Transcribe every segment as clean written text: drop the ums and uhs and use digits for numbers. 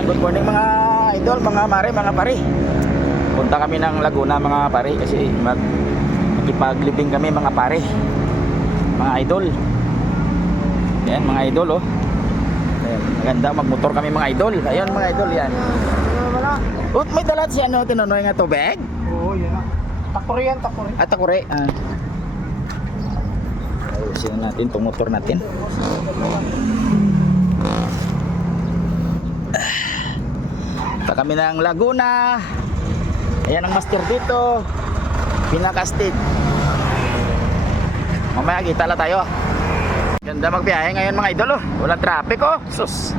Ayan, good morning mga idol, mga mare, mga pare. Punta kami ng Laguna mga pare kasi makipaglibing kami mga pare. Mga idol. Ayan mga idol oh. Ayan, maganda magmotor kami mga idol. Ayun mga idol yan. Oh, may dalat si ano, tinunoy nga tubig? Oo, yan na. Takuri yan, takuri. At takure. Ayusin natin itong motor natin. Punta kami ng Laguna. Ayan ang master dito. Pinakastig. Mamaya kita lang tayo. Ganda magbiyahe ngayon mga idol oh. Walang traffic oh. Sus.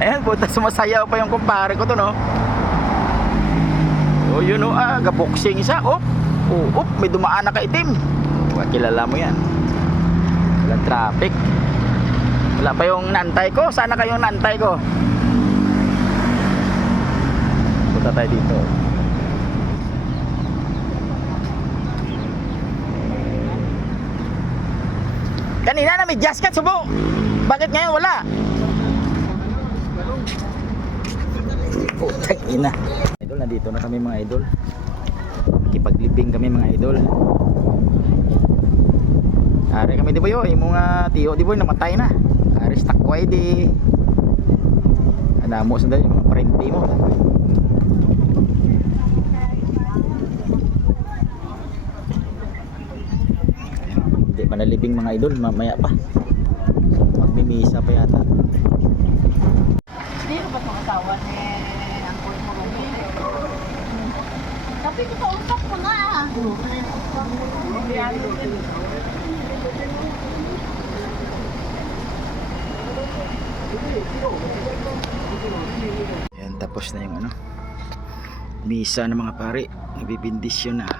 Ayan, puta sumasayaw pa yung kumpare ko to no. Oh, yun oh, gaboksing isa. Oh, may dumaan na kaitim. Kilala mo yan. Walang traffic. Wala pa yung nantay ko. Sana kayong nantay ko. Punta tayo dito. Kanina na may jazz cat subo. Bakit ngayon wala? Putang ina. Idol, nandito na kami mga idol. Kipaglibing kami mga idol. Ari kami di ba yo, yung mga tiyo di ba namatay na. Ari stuck ko ay di. Ano mo sandali yung mga parenti mo. Hindi pa nalibing mga idol, mamaya pa. Magmimisa pa yata. Hindi ko ba't makasawa ni ang kulit mo rin? Tapi ko kausap ko nga. Ayan, tapos na yung ano, misa ng mga pare. Nabibindisyon na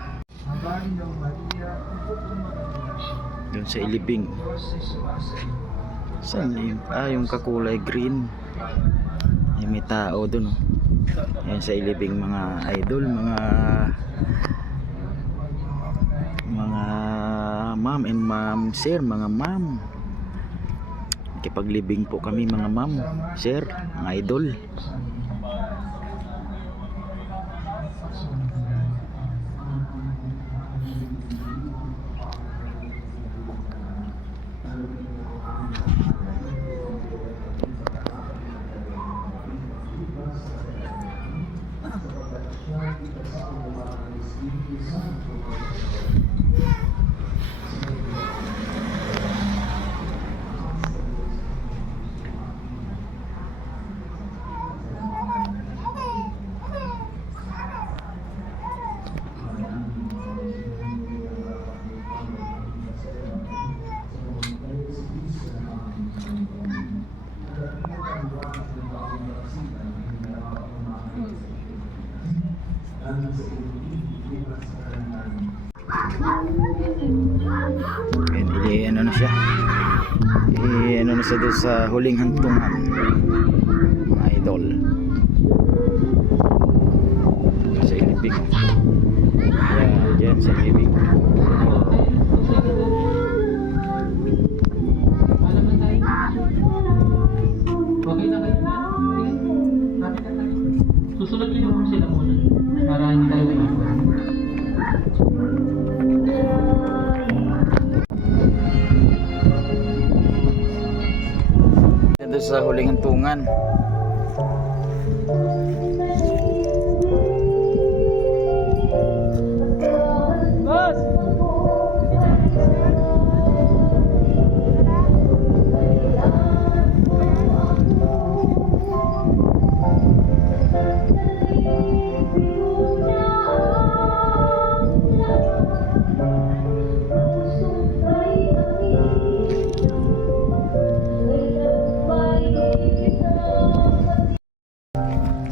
doon sa ilibing. Saan yung, yung kakulay green. Ay, may tao doon oh. Ayan sa ilibing mga idol, mga ma'am and ma'am sir, mga ma'am. Kipaglibing po kami mga ma'am, sir, mga idol. Ano na siya, ano na siya doon sa huling hantungan mga idol sa ilibing. Ayan, dyan sa ilibing. Susunod yun yung sila muna para hindi tayo iwan. Doon sa huling hantungan. Boss!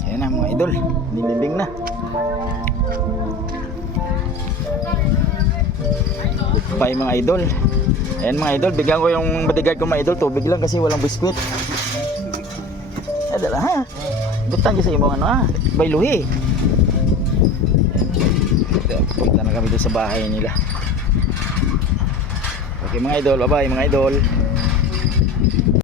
Ayan na mga idol, nilibing na. Goodbye mga idol. Ayan mga idol, bigyan ko yung bodyguard ko mga idol, tubig lang kasi walang biskwit. Adala ha. Butan dyan sa imong ano ha, bayluhi. Punta na kami doon sa bahay nila. Okay mga idol, bye bye mga idol.